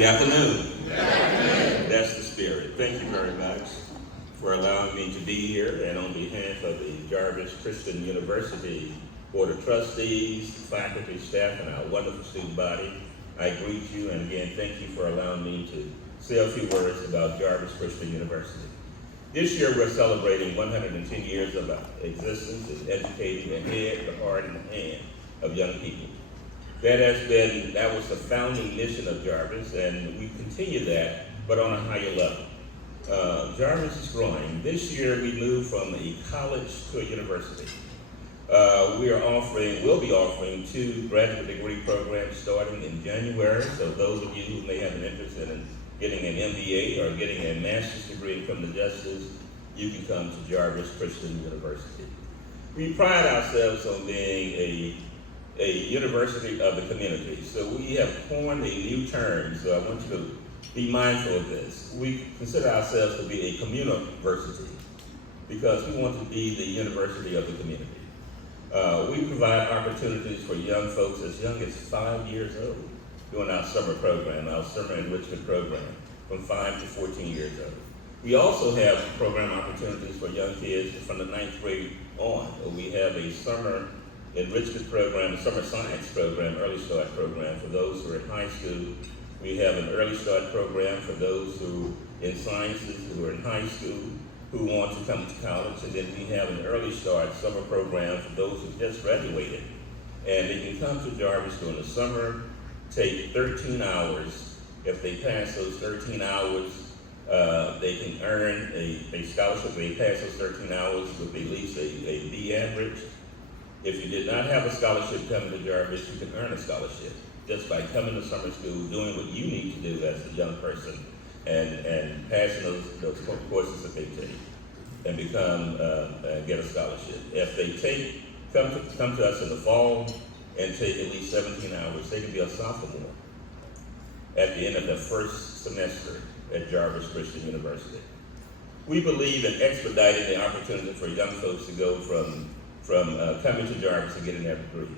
Good afternoon. Good afternoon. That's the spirit. Thank you very much for allowing me to be here, and on behalf of the Jarvis Christian University Board of Trustees, faculty, staff, and our wonderful student body, I greet you, and again, thank you for allowing me to say a few words about Jarvis Christian University. This year, we're celebrating 110 years of our existence in educating the head, the heart, and the hand of young people. That was the founding mission of Jarvis, and we continue that, but on a higher level. Jarvis is growing. This year, we moved from a college to a university. We'll be offering 2 graduate degree programs starting in January. So those of you who may have an interest in getting an MBA or getting a master's degree in criminal justice, you can come to Jarvis Christian University. We pride ourselves on being a university of the community. So we have coined a new term, so I want you to be mindful of this. We consider ourselves to be a communiversity because we want to be the university of the community. We provide opportunities for young folks as young as 5 years old during our summer program, our summer enrichment program, from 5 to 14 years old. We also have program opportunities for young kids from the 9th grade on. We have a summer enrichment program, a summer science program, early start program for those who are in high school. We have an early start program for those who in sciences who are in high school who want to come to college, and then we have an early start summer program for those who just graduated. And they can come to Jarvis during the summer, take 13 hours. If they pass those 13 hours, they can earn a scholarship. They pass those 13 hours with at least a B average. If you did not have a scholarship coming to Jarvis, you can earn a scholarship just by coming to summer school, doing what you need to do as a young person, and passing those courses that they take, and get a scholarship. If they come to us in the fall and take at least 17 hours, they can be a sophomore at the end of their first semester at Jarvis Christian University. We believe in expediting the opportunity for young folks to go from coming to Jarvis and getting their degree.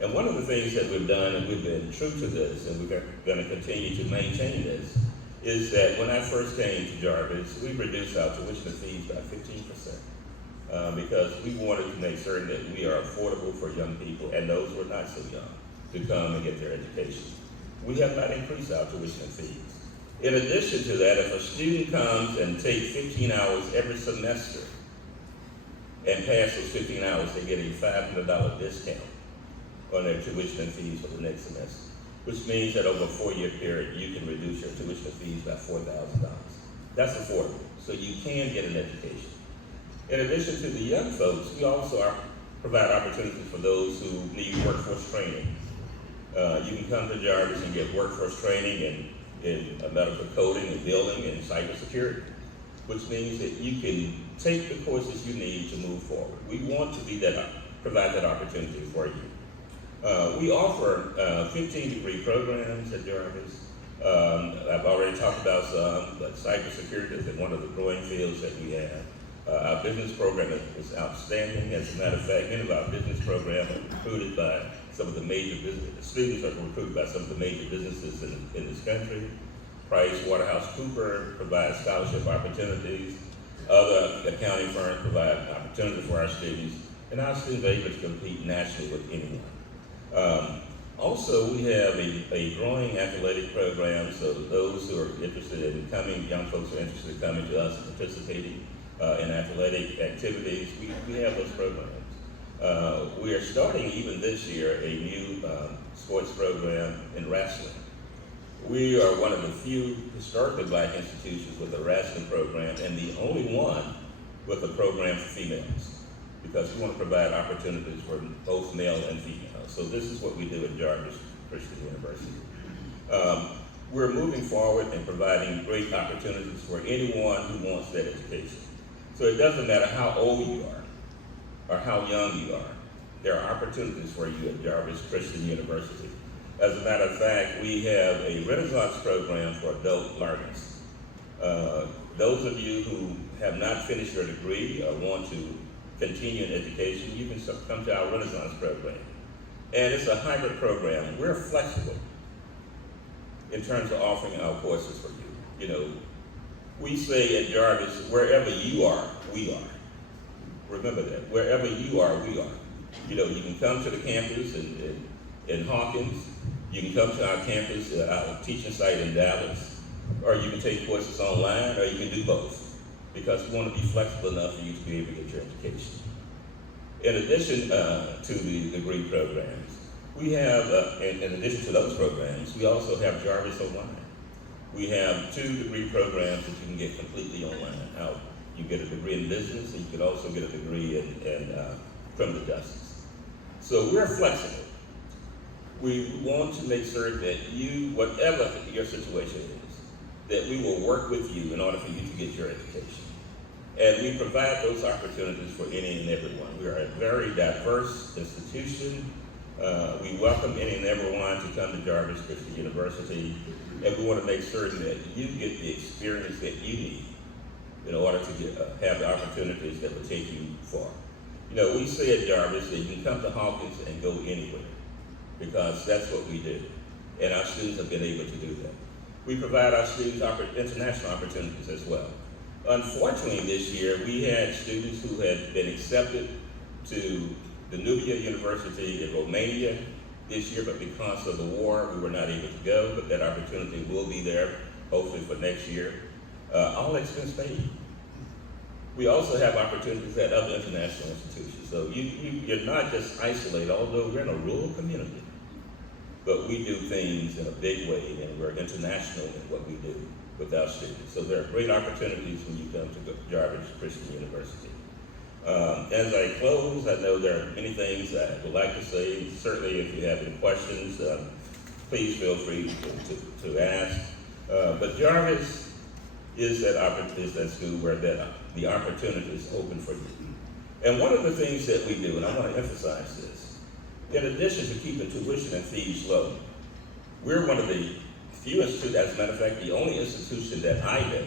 And one of the things that we've done, and we've been true to this, and we're going to continue to maintain this, is that when I first came to Jarvis, we reduced our tuition fees by 15% because we wanted to make certain that we are affordable for young people and those who are not so young to come and get their education. We have not increased our tuition fees. In addition to that, if a student comes and takes 15 hours every semester and pass those 15 hours, they get a $500 discount on their tuition fees for the next semester, which means that over a 4-year period, you can reduce your tuition fees by $4,000. That's affordable, so you can get an education. In addition to the young folks, we also provide opportunities for those who need workforce training. You can come to Jarvis and get workforce training in medical coding and building and cybersecurity, which means that you can take the courses you need to move forward. We want to provide that opportunity for you. We offer 15-degree programs at Jarvis. I've already talked about some, but cybersecurity is one of the growing fields that we have. Our business program is outstanding. As a matter of fact, many of our business programs are recruited by some of the major students are recruited by some of the major businesses in this country. PricewaterhouseCoopers provides scholarship opportunities. Other accounting firms provide opportunities for our students, and our students are able to compete nationally with anyone. Also, we have a growing athletic program, so those who are interested in coming, young folks who are interested in coming to us and participating in athletic activities, we have those programs. We are starting even this year a new sports program in wrestling. We are one of the few historically black institutions with a wrestling program and the only one with a program for females, because we want to provide opportunities for both male and female. So this is what we do at Jarvis Christian University. We're moving forward and providing great opportunities for anyone who wants that education. So it doesn't matter how old you are or how young you are, there are opportunities for you at Jarvis Christian University. As a matter of fact, we have a Renaissance program for adult learners. Those of you who have not finished your degree or want to continue in education, you can come to our Renaissance program. And it's a hybrid program. We're flexible. in terms of offering our courses for you. You know, we say at Jarvis, wherever you are, we are. Remember that. Wherever you are, we are. You know, you can come to the campus in Hawkins, you can come to our campus, our teaching site in Dallas, or you can take courses online, or you can do both, because we want to be flexible enough for you to be able to get your education. In addition to the degree programs, we have, in addition to those programs, we also have Jarvis Online. We have 2 degree programs that you can get completely online. You get a degree in business, and you can also get a degree in criminal justice. So we're flexible. We want to make certain that you, whatever your situation is, that we will work with you in order for you to get your education. And we provide those opportunities for any and everyone. We are a very diverse institution. We welcome any and everyone to come to Jarvis Christian University, and we want to make certain that you get the experience that you need in order to have the opportunities that will take you far. You know, we say at Jarvis that you can come to Hawkins and go anywhere, because that's what we do, and our students have been able to do that. We provide our students international opportunities as well. Unfortunately, this year, we had students who had been accepted to the Newman University in Romania this year, but because of the war, we were not able to go, but that opportunity will be there, hopefully for next year. All expense paid. We also have opportunities at other international institutions. So you're not just isolated, although we're in a rural community, but we do things in a big way, and we're international in what we do with our students. So there are great opportunities when you come to Jarvis Christian University. As I close, I know there are many things I would like to say. Certainly, if you have any questions, please feel free to ask. But Jarvis is that school where the opportunity is open for you. And one of the things that we do, and I want to emphasize this, in addition to keeping tuition and fees low, we're one of the few institutions, as a matter of fact, the only institution that I know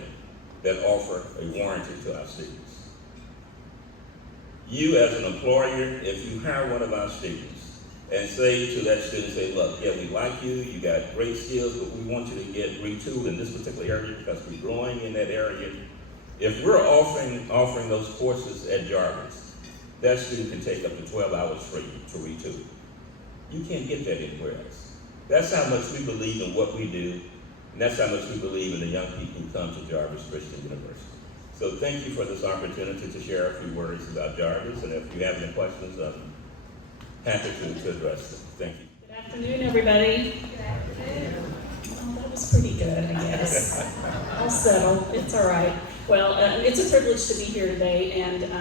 that offer a warranty to our students. You as an employer, if you hire one of our students and say to that student, say, look, yeah, we like you, you got great skills, but we want you to get retooled in this particular area because we're growing in that area. If we're offering those courses at Jarvis, that student can take up to 12 hours free to retool. You can't get that anywhere else. That's how much we believe in what we do, and that's how much we believe in the young people who come to Jarvis Christian University. So thank you for this opportunity to share a few words about Jarvis, and if you have any questions, I'm happy to address them. Thank you. Good afternoon, everybody. Good afternoon. Oh, that was pretty good, I guess. I'll settle. It's all right. Well, it's a privilege to be here today, and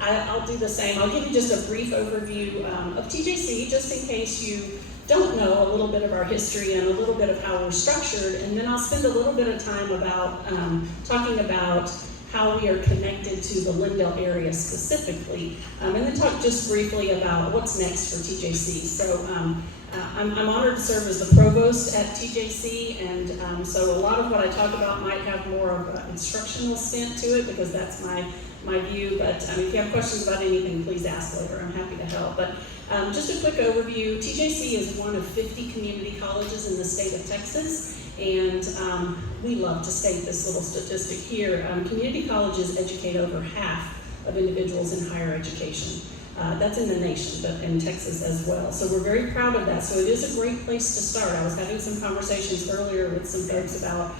I'll do the same. I'll give you just a brief overview of TJC, just in case you don't know a little bit of our history and a little bit of how we're structured, and then I'll spend a little bit of time about talking about how we are connected to the Lindale area specifically, and then talk just briefly about what's next for TJC. So I'm honored to serve as the provost at TJC, and so a lot of what I talk about might have more of an instructional stint to it, because that's my view, but if you have questions about anything, please ask later. I'm happy to help. But just a quick overview, TJC is one of 50 community colleges in the state of Texas, and we love to state this little statistic here. Community colleges educate over half of individuals in higher education. That's in the nation, but in Texas as well. So we're very proud of that. So it is a great place to start. I was having some conversations earlier with some folks about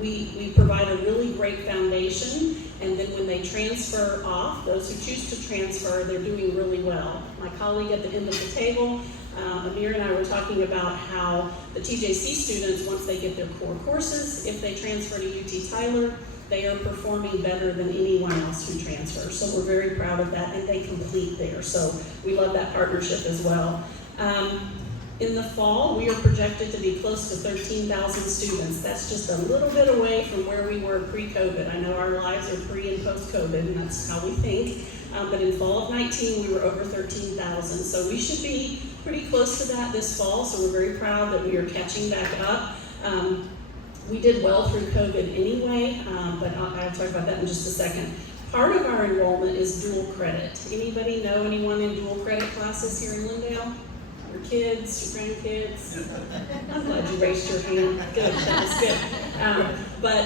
we provide a really great foundation, and then when they transfer off, those who choose to transfer, they're doing really well. My colleague at the end of the table, Amir and I were talking about how the TJC students, once they get their core courses, if they transfer to UT Tyler, they are performing better than anyone else who transfers. So we're very proud of that, and they complete there. So we love that partnership as well. In the fall, we are projected to be close to 13,000 students. That's just a little bit away from where we were pre-COVID. I know our lives are pre and post-COVID, and that's how we think. But in fall of 19, we were over 13,000. So we should be pretty close to that this fall. So we're very proud that we are catching back up. We did well through COVID anyway, but I'll talk about that in just a second. Part of our enrollment is dual credit. Anybody know anyone in dual credit classes here in Lindale? your kids, your grandkids? I'm glad you raised your hand. Good, that was good. But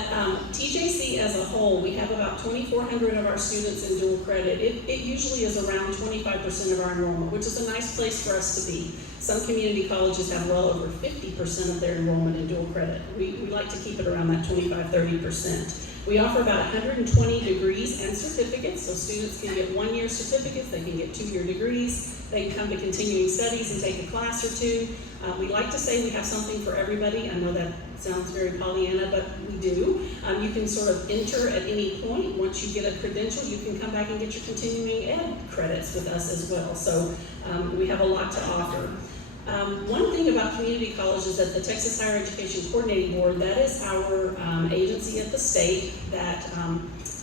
TJC as a whole, we have about 2,400 of our students in dual credit. It usually is around 25% of our enrollment, which is a nice place for us to be. Some community colleges have well over 50% of their enrollment in dual credit. We like to keep it around that 25-30%. We offer about 120 degrees and certificates, so students can get 1-year certificates, they can get 2-year degrees, they can come to continuing studies and take a class or two. We like to say we have something for everybody. I know that sounds very Pollyanna, but we do. You can sort of enter at any point. Once you get a credential, you can come back and get your continuing ed credits with us as well. So we have a lot to offer. One thing about community colleges at the Texas Higher Education Coordinating Board, that is our agency at the state that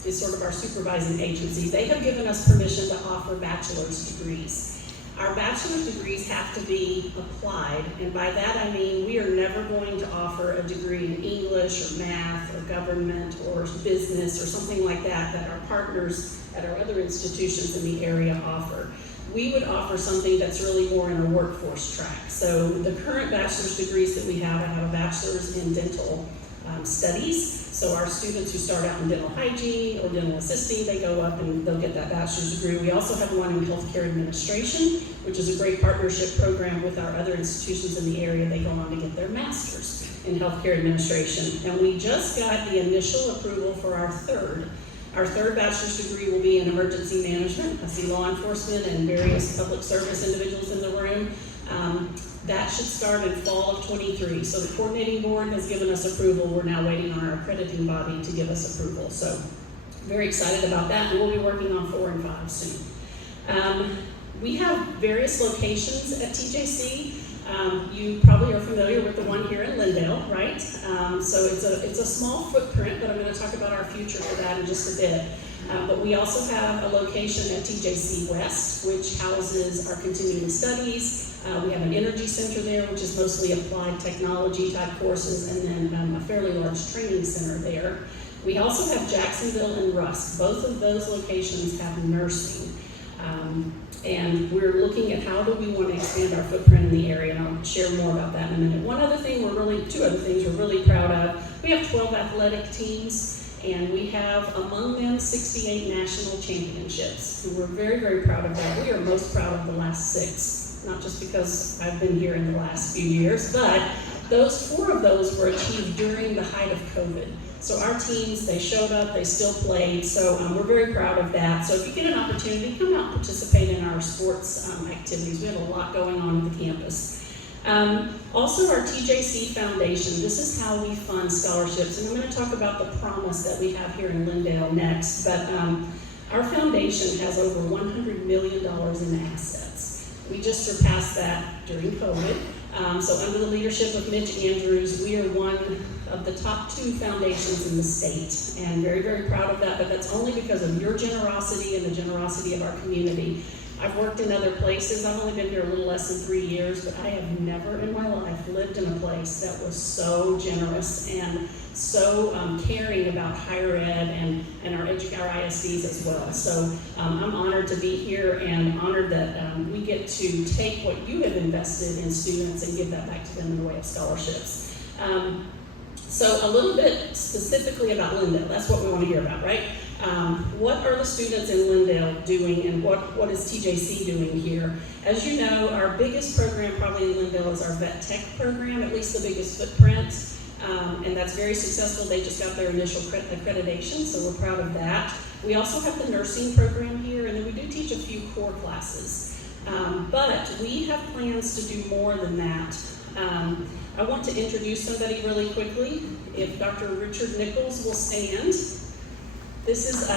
is sort of our supervising agency. They have given us permission to offer bachelor's degrees. Our bachelor's degrees have to be applied, and by that I mean we are never going to offer a degree in English or math or government or business or something like that that our partners at our other institutions in the area offer. We would offer something that's really more in a workforce track. So the current bachelor's degrees that we have, I have a bachelor's in dental studies. So our students who start out in dental hygiene or dental assisting, they go up and they'll get that bachelor's degree. We also have one in healthcare administration, which is a great partnership program with our other institutions in the area. They go on to get their master's in healthcare administration. And we just got the initial approval for our third. Our third bachelor's degree will be in emergency management. I see law enforcement and various public service individuals in the room. That should start in fall of 23. So the coordinating board has given us approval. We're now waiting on our accrediting body to give us approval. So very excited about that, and we'll be working on 4 and 5 soon. We have various locations at TJC. You probably are familiar with the one here in Lindale, right? So it's a small footprint, but I'm going to talk about our future for that in just a bit. But we also have a location at TJC West, which houses our continuing studies. We have an energy center there, which is mostly applied technology type courses, and then a fairly large training center there. We also have Jacksonville and Rusk. Both of those locations have nursing. And we're looking at how do we want to expand our footprint in the area, and I'll share more about that in a minute. Two other things we're really proud of. We have 12 athletic teams, and we have among them 68 national championships. And we're very, very proud of that. We are most proud of the last 6, not just because I've been here in the last few years, but 4 of those were achieved during the height of COVID. So our teams, they showed up, they still played, so we're very proud of that. So if you get an opportunity, come out and participate in our sports activities. We have a lot going on at the campus. Also our TJC Foundation, this is how we fund scholarships, and I'm going to talk about the promise that we have here in Lindale next, but our foundation has over $100 million in assets. We just surpassed that during COVID. So under the leadership of Mitch Andrews, we are one of the top 2 foundations in the state, and very, very proud of that, but that's only because of your generosity and the generosity of our community. I've worked in other places. I've only been here a little less than 3 years, but I have never in my life lived in a place that was so generous and so caring about higher ed and our ISDs as well. So I'm honored to be here and honored that we get to take what you have invested in students and give that back to them in the way of scholarships. So a little bit specifically about Lindale. That's what we want to hear about, right? What are the students in Lindale doing, and what is TJC doing here? As you know, our biggest program probably in Lindale is our Vet Tech program, at least the biggest footprint, and that's very successful. They just got their initial accreditation, so we're proud of that. We also have the nursing program here, and then we do teach a few core classes. But we have plans to do more than that. I want to introduce somebody really quickly. If Dr. Richard Nichols will stand. This is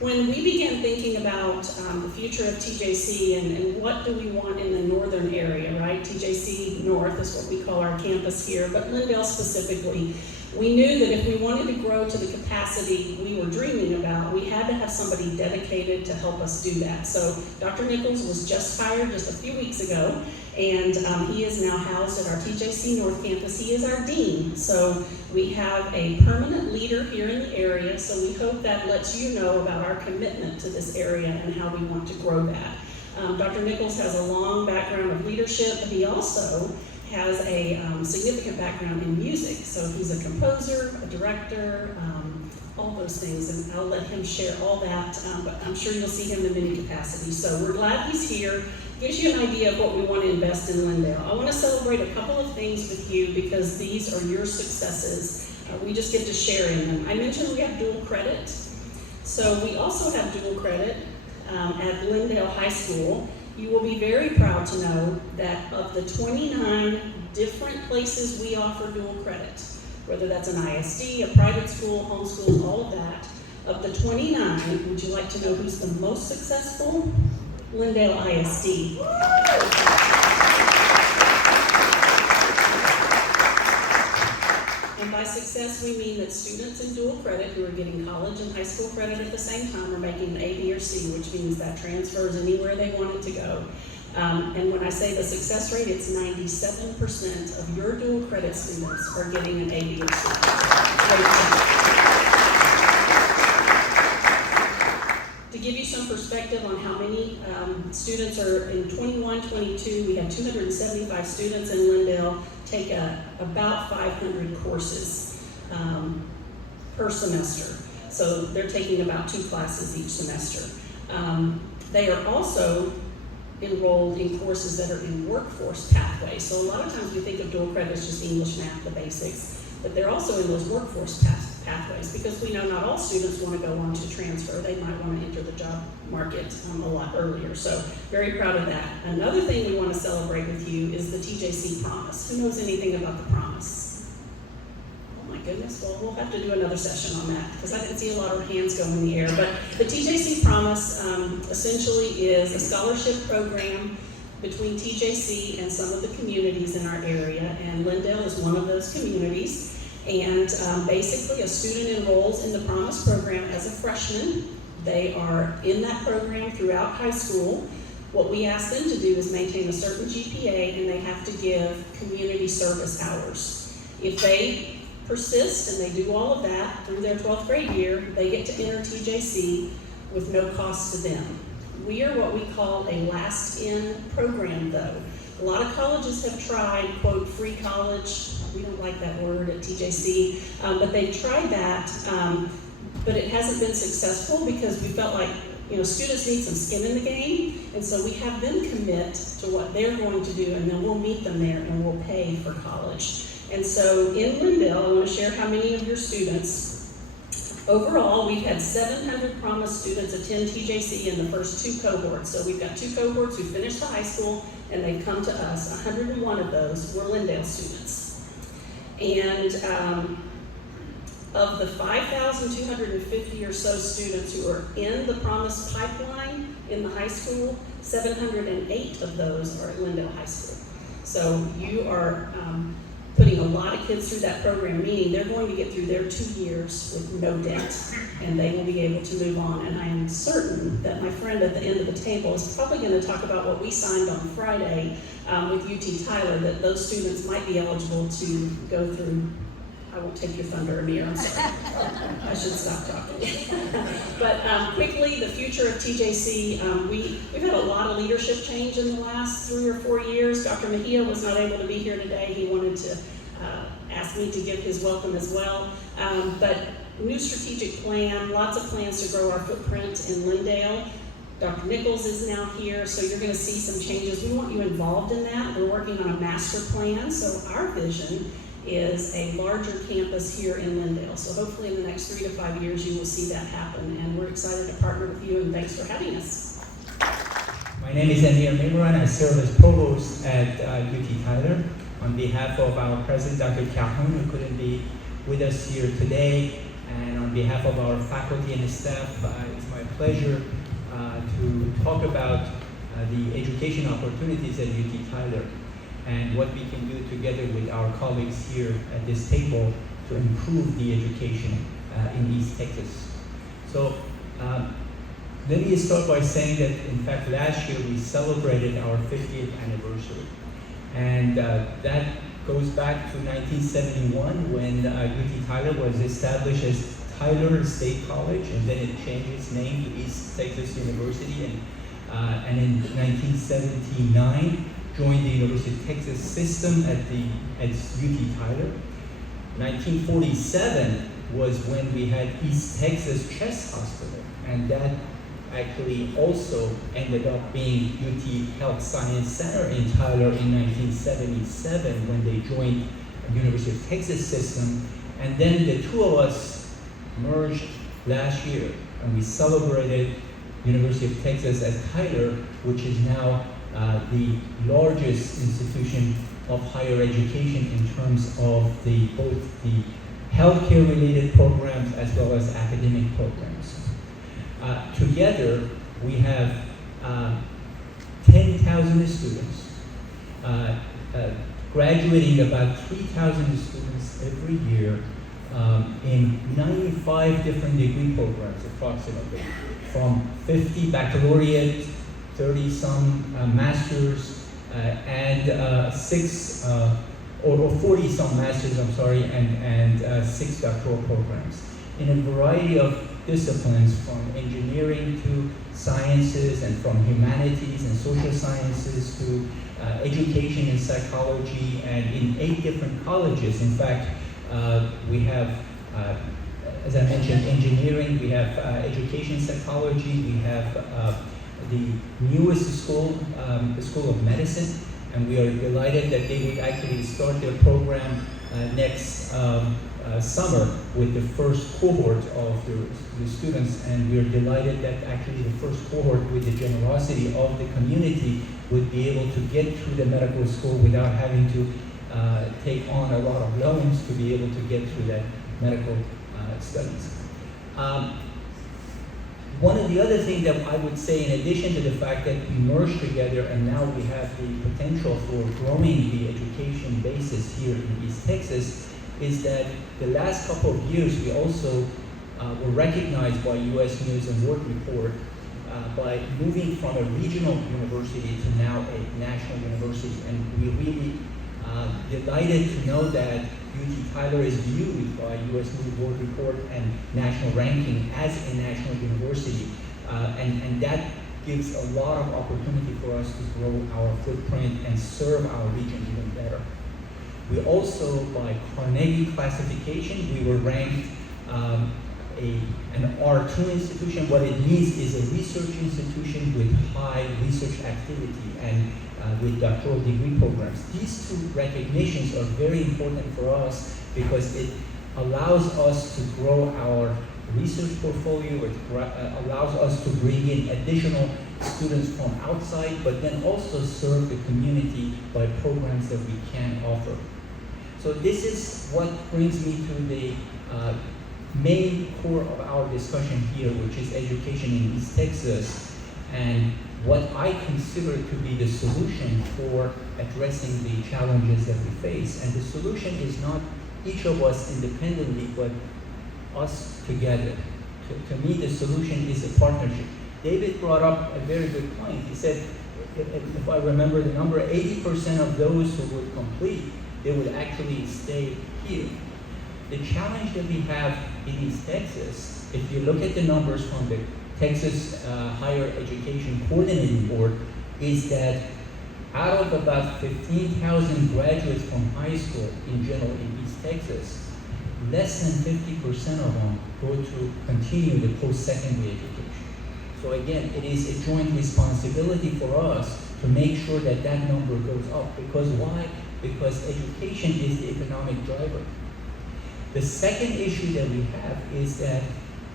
when we began thinking about the future of TJC and what do we want in the northern area, right? TJC North is what we call our campus here, but Lindale specifically. We knew that if we wanted to grow to the capacity we were dreaming about, we had to have somebody dedicated to help us do that. So Dr. Nichols was just hired just a few weeks ago, and he is now housed at our TJC North Campus. He is our dean. So we have a permanent leader here in the area, so we hope that lets you know about our commitment to this area and how we want to grow that. Dr. Nichols has a long background of leadership, but he also has a significant background in music. So he's a composer, a director, all those things, and I'll let him share all that, but I'm sure you'll see him in many capacities. So we're glad he's here. Gives you an idea of what we want to invest in Lindale. I want to celebrate a couple of things with you because these are your successes. We just get to share in them. I mentioned we have dual credit. So we also have dual credit at Lindale High School. You will be very proud to know that of the 29 different places we offer dual credit, whether that's an ISD, a private school, homeschool, all of that, of the 29, would you like to know who's the most successful? Lindale ISD. And by success, we mean that students in dual credit who are getting college and high school credit at the same time are making an A, B, or C, which means that transfers anywhere they want it to go. And when I say the success rate, it's 97% of your dual credit students are getting an A, B, or C. To give you some perspective on how many students are in 21-22, we have 275 students in Lindale take about 500 courses per semester. So they're taking about 2 classes each semester. They are also enrolled in courses that are in workforce pathways. So a lot of times we think of dual credit as just English, math, the basics, but they're also in those workforce pathways because we know not all students want to go on to transfer. They might want to enter the job market a lot earlier. So very proud of that. Another thing we want to celebrate with you is the TJC Promise. Who knows anything about the Promise? Oh my goodness, well, we'll have to do another session on that because I didn't see a lot of hands go in the air. But the TJC Promise essentially is a scholarship program between TJC and some of the communities in our area, and Lindale is one of those communities. And basically, a student enrolls in the Promise program as a freshman. They are in that program throughout high school. What we ask them to do is maintain a certain GPA, and they have to give community service hours. If they persist and they do all of that through their 12th grade year, they get to enter TJC with no cost to them. We are what we call a last-in program, though. A lot of colleges have tried, quote, free college. We don't like that word at TJC, but they've tried that, but it hasn't been successful because we felt like, students need some skin in the game, and so we have them commit to what they're going to do, and then we'll meet them there and we'll pay for college. And so in Lindale, I want to share how many of your students. Overall, we've had 700 Promise students attend TJC in the first 2 cohorts. So we've got 2 cohorts who finished the high school and they've come to us. 101 of those were Lindale students. And of the 5,250 or so students who are in the Promise pipeline in the high school, 708 of those are at Lindale High School. So you are putting a lot of kids through that program, meaning they're going to get through their 2 years with no debt, and they will be able to move on. And I am certain that my friend at the end of the table is probably going to talk about what we signed on Friday with UT Tyler, that those students might be eligible to go through. I won't take your thunder, Amir, I'm sorry. I should stop talking. But quickly, the future of TJC, we've had a lot of leadership change in the last 3 or 4 years. Dr. Mejia was not able to be here today. He wanted to ask me to give his welcome as well. But new strategic plan, lots of plans to grow our footprint in Lindale. Dr. Nichols is now here, so you're going to see some changes. We want you involved in that. We're working on a master plan, so our vision is a larger campus here in Lindale. So hopefully in the next 3 to 5 years you will see that happen, and we're excited to partner with you, and thanks for having us. My name is Amir Mirmiran. I serve as provost at UT Tyler. On behalf of our president, Dr. Calhoun, who couldn't be with us here today, and on behalf of our faculty and staff, it's my pleasure to talk about the education opportunities at UT Tyler and what we can do together with our colleagues here at this table to improve the education in East Texas. So let me start by saying that, in fact, last year we celebrated our 50th anniversary. And that goes back to 1971 when UT Tyler was established as Tyler State College, and then it changed its name to East Texas University. And in 1979, joined the University of Texas system at UT Tyler. 1947 was when we had East Texas Chest Hospital, and that actually also ended up being UT Health Science Center in Tyler in 1977 when they joined the University of Texas system. And then the two of us merged last year, and we celebrated University of Texas at Tyler, which is now the largest institution of higher education in terms of both the healthcare related programs as well as academic programs. Together, we have 10,000 students, graduating about 3,000 students every year in 95 different degree programs approximately, from 50 baccalaureate, 30-some masters, and 40-some masters, and 6 doctoral programs in a variety of disciplines, from engineering to sciences, and from humanities and social sciences to education and psychology, and in 8 different colleges. In fact, we have, as I mentioned, engineering, we have education psychology, we have the newest school, the School of Medicine, and we are delighted that they would actually start their program next summer with the first cohort of the students, and we are delighted that actually the first cohort, with the generosity of the community, would be able to get through the medical school without having to take on a lot of loans to be able to get through that medical studies. One of the other things that I would say, in addition to the fact that we merged together and now we have the potential for growing the education basis here in East Texas, is that the last couple of years we also were recognized by U.S. News and World Report by moving from a regional university to now a national university. And we really delighted to know that UT Tyler is viewed by U.S. News and World Report and national ranking as a national university. And that gives a lot of opportunity for us to grow our footprint and serve our region even better. We also, by Carnegie classification, we were ranked an R2 institution. What it means is a research institution with high research activity and with doctoral degree programs. These two recognitions are very important for us because it allows us to grow our research portfolio. It allows us to bring in additional students from outside, but then also serve the community by programs that we can offer. So this is what brings me to the main core of our discussion here, which is education in East Texas, and what I consider to be the solution for addressing the challenges that we face. And the solution is not each of us independently, but us together. To me, the solution is a partnership. David brought up a very good point. He said, if I remember the number, 80% of those who would complete, they would actually stay here. The challenge that we have in East Texas, if you look at the numbers from the Texas Higher Education Coordinating Board, is that out of about 15,000 graduates from high school in general in East Texas, less than 50% of them go to continue the post-secondary education. So again, it is a joint responsibility for us to make sure that that number goes up. Because why? Because education is the economic driver. The second issue that we have is that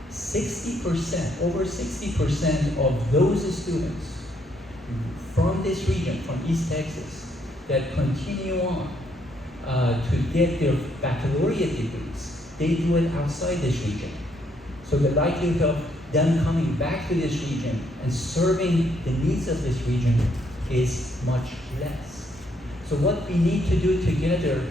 60%, over 60% of those students from this region, from East Texas, that continue on to get their baccalaureate degrees, they do it outside this region. So the likelihood of them coming back to this region and serving the needs of this region is much less. So what we need to do together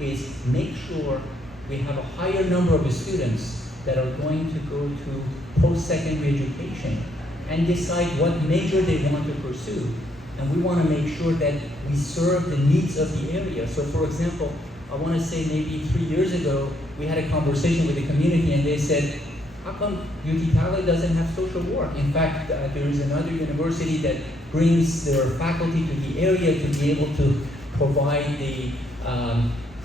is make sure we have a higher number of students that are going to go to post-secondary education and decide what major they want to pursue. And we want to make sure that we serve the needs of the area. So for example, I want to say maybe 3 years ago, we had a conversation with the community and they said, how come UT Tyler doesn't have social work? In fact, there is another university that brings their faculty to the area to be able to provide the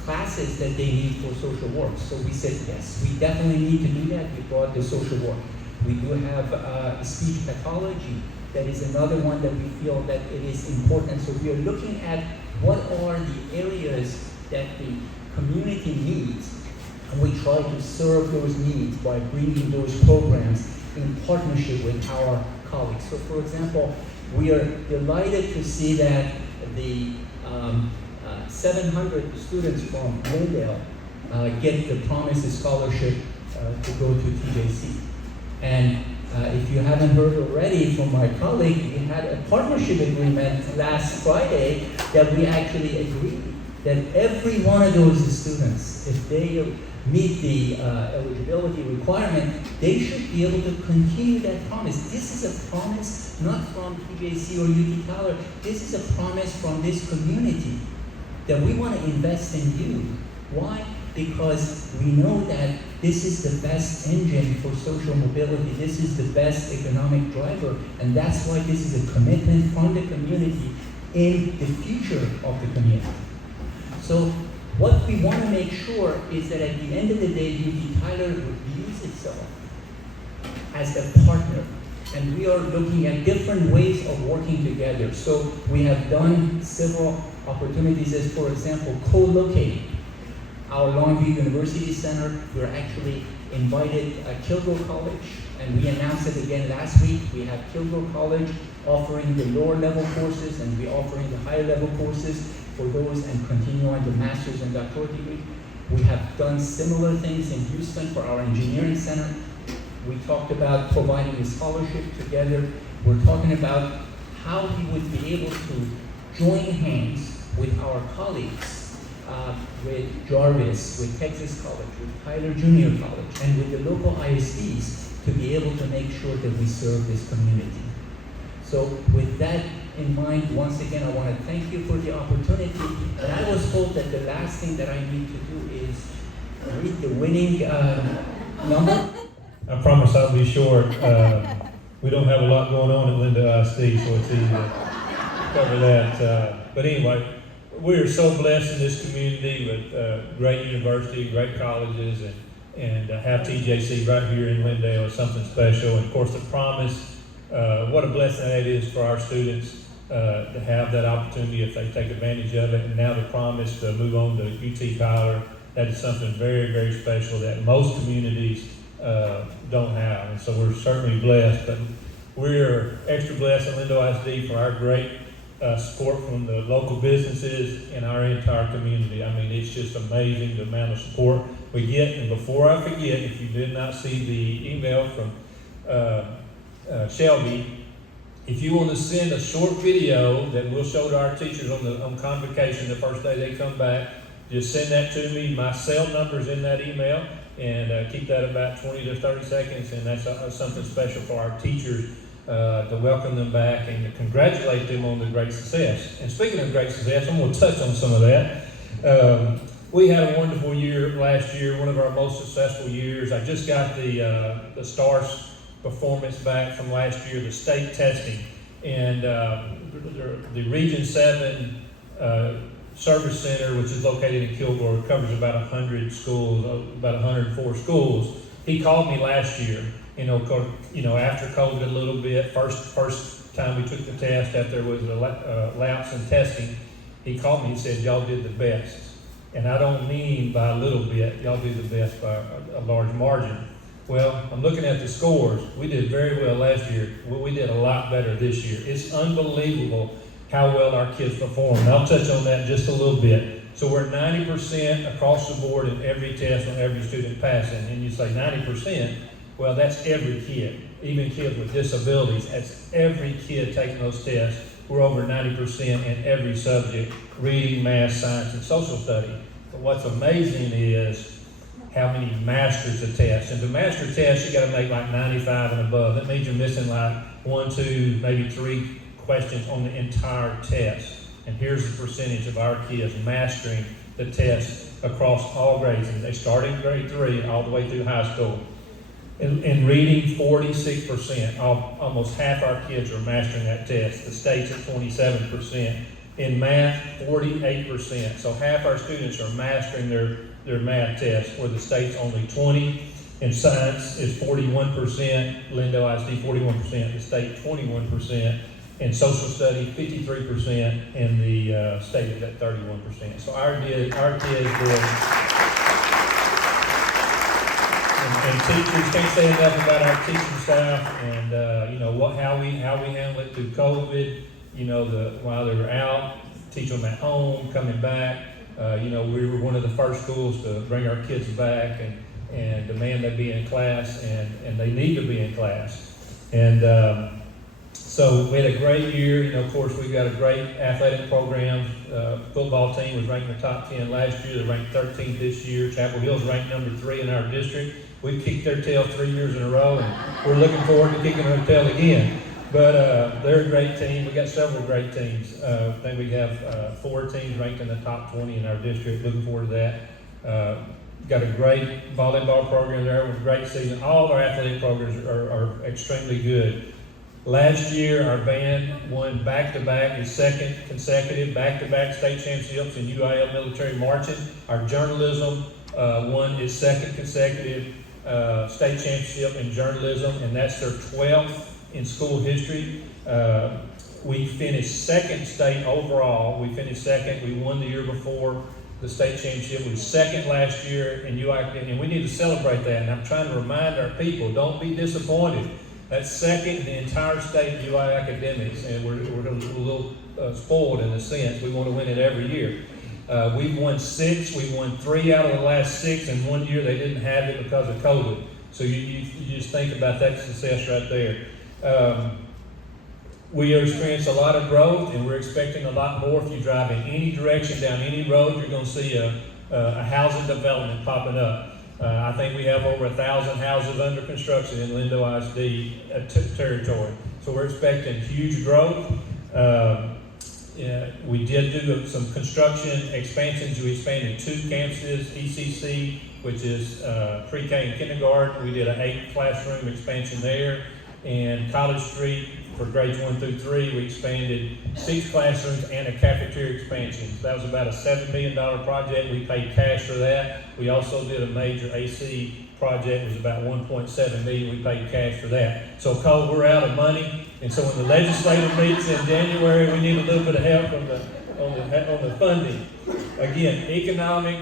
classes that they need for social work. So we said, yes, we definitely need to do that. We brought the social work. We do have speech pathology. That is another one that we feel that it is important. So we are looking at what are the areas that the community needs, and we try to serve those needs by bringing those programs in partnership with our colleagues. So for example, we are delighted to see that the 700 students from Lindale get the Promise Scholarship to go to TJC. And if you haven't heard already from my colleague, we had a partnership agreement last Friday that we actually agreed that every one of those students, if they meet the eligibility requirement, they should be able to continue that promise. This is a promise not from TJC or UT Tyler. This is a promise from this community that we want to invest in you. Why? Because we know that this is the best engine for social mobility. This is the best economic driver, and that's why this is a commitment from the community in the future of the community. So what we want to make sure is that at the end of the day, UT Tyler views itself as a partner, and we are looking at different ways of working together. So we have done several opportunities as, for example, co-locating. Our Longview University Center, we're actually invited Kilgore College, and we announced it again last week. We have Kilgore College offering the lower level courses, and we're offering the higher level courses for those and continue on the master's and doctorate degree. We have done similar things in Houston for our engineering center. We talked about providing a scholarship together. We're talking about how we would be able to join hands with our colleagues, with Jarvis, with Texas College, with Tyler Junior College, and with the local ISDs to be able to make sure that we serve this community. So with that in mind, once again, I want to thank you for the opportunity. And I was told that the last thing that I need to do is read the winning number. I promise I'll be short. We don't have a lot going on at Lindale ISD, so it's easy to cover that. But anyway, we are so blessed in this community with great university, great colleges, and have TJC right here in Lindale is something special. And of course, the Promise, what a blessing that is for our students to have that opportunity if they take advantage of it. And now the Promise to move on to UT Tyler, that is something very, very special that most communities don't have. And so we're certainly blessed, but we're extra blessed at Lindale ISD for our great support from the local businesses and our entire community. I mean, it's just amazing the amount of support we get. And before I forget, if you did not see the email from Shelby, if you want to send a short video that we'll show to our teachers on convocation the first day they come back, just send that to me. My cell number is in that email, and keep that about 20 to 30 seconds, and that's something special for our teachers to welcome them back and to congratulate them on the great success. And speaking of great success, I'm going to touch on some of that. We had a wonderful year last year, one of our most successful years. I just got the STARS performance back from last year, the state testing, and the Region 7 Service Center, which is located in Kilgore, covers about 100 schools, about 104 schools. He called me last year, after COVID a little bit, first time we took the test, after there was a lapse in testing, he called me and said, y'all did the best. And I don't mean by a little bit, y'all did the best by a large margin. Well, I'm looking at the scores. We did very well last year. Well, we did a lot better this year. It's unbelievable how well our kids perform. And I'll touch on that in just a little bit. So we're 90% across the board in every test on every student passing. And you say 90%, well, that's every kid, even kids with disabilities. That's every kid taking those tests. We're over 90% in every subject, reading, math, science, and social study. But what's amazing is how many masters the test. And to master test, you gotta make like 95 and above. That means you're missing like 1, 2, maybe 3 questions on the entire test. And here's the percentage of our kids mastering the test across all grades. And they start in grade 3 all the way through high school. In reading, 46%. Almost half our kids are mastering that test. The state's at 27%. In math, 48%. So half our students are mastering their math test, where the state's only 20%. In science, is 41%. Lindale ISD, 41%. The state, 21%. In social studies, 53%. And the state is at 31%. So our kids doing. And teachers, can't say enough about our teaching staff, and how we handle it through COVID. While they were out, teach them at home, coming back. We were one of the first schools to bring our kids back and demand they be in class, and they need to be in class. And so we had a great year. Of course, we've got a great athletic program. Football team was ranked in the top 10 last year. They're ranked 13th this year. Chapel Hill's ranked number 3 in our district. We've kicked their tail 3 years in a row, and we're looking forward to kicking their tail again. But they're a great team. We got several great teams. I think we have 4 teams ranked in the top 20 in our district. Looking forward to that. Got a great volleyball program there with a great season. All of our athletic programs are extremely good. Last year, our band won back-to-back, the second consecutive back-to-back state championships in UIL military marching. Our journalism won its second consecutive state championship in journalism, and that's their 12th in school history. We finished second state overall. We finished second. We won the year before the state championship. We were second last year in UI, and we need to celebrate that. And I'm trying to remind our people, don't be disappointed. That's second in the entire state UI academics, and we're a little spoiled in a sense. We want to win it every year. We've won 6. We won 3 out of the last 6, and 1 year they didn't have it because of COVID. So you just think about that success right there. We have experienced a lot of growth, and we're expecting a lot more. If you drive in any direction down any road, you're going to see a housing development popping up. I think we have over 1,000 houses under construction in Lindale ISD territory. So we're expecting huge growth. We did do some construction expansions. We expanded 2 campuses, ECC, which is pre-K and kindergarten. We did an 8 classroom expansion there. And College Street, for grades 1 through 3, we expanded 6 classrooms and a cafeteria expansion. So that was about a $7 million project. We paid cash for that. We also did a major AC project. It was about $1.7 million. We paid cash for that. So, Cole, we're out of money. And so when the legislature meets in January, we need a little bit of help on the funding. Again, economic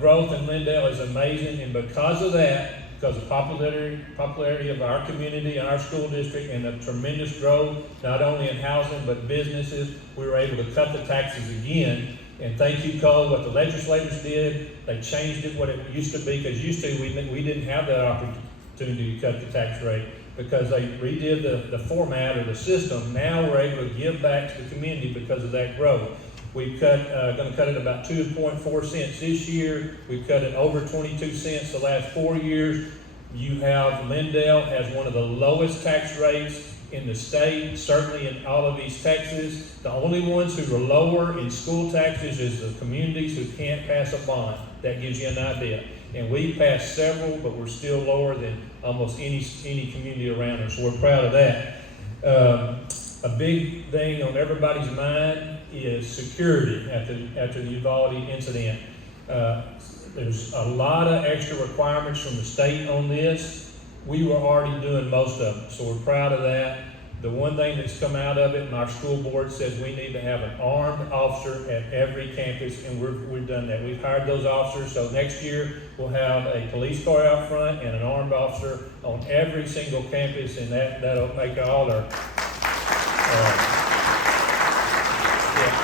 growth in Lindale is amazing, and because of that, because of popularity of our community and our school district and the tremendous growth, not only in housing but businesses, we were able to cut the taxes again. And thank you, Cole, what the legislators did. They changed it what it used to be, because used to we didn't have that opportunity to cut the tax rate because they redid the format or the system. Now we're able to give back to the community because of that growth. We've going to cut it about 2.4 cents this year. We've cut it over 22 cents the last 4 years. Lindale has one of the lowest tax rates in the state, certainly in all of East Texas. The only ones who are lower in school taxes is the communities who can't pass a bond. That gives you an idea. And we passed several, but we're still lower than almost any community around us. So we're proud of that. A big thing on everybody's mind is security after the Uvalde incident. There's a lot of extra requirements from the state on this. We were already doing most of them, so we're proud of that. The one thing that's come out of it, and our school board says we need to have an armed officer at every campus, and we've done that. We've hired those officers, so next year we'll have a police car out front and an armed officer on every single campus, and that'll make all our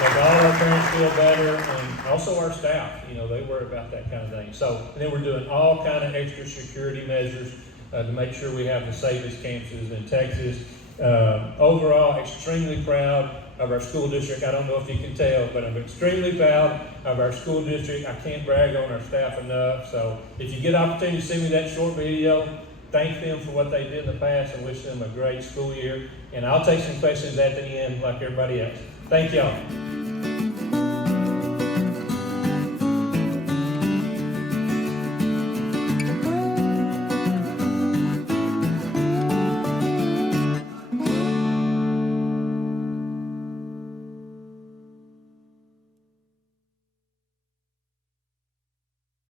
make all our parents feel better, and also our staff. They worry about that kind of thing. So, and then we're doing all kind of extra security measures to make sure we have the safest campuses in Texas. Overall, extremely proud of our school district. I don't know if you can tell, but I'm extremely proud of our school district. I can't brag on our staff enough. So if you get an opportunity to see me that short video, thank them for what they did in the past and wish them a great school year. And I'll take some questions at the end like everybody else. Thank y'all.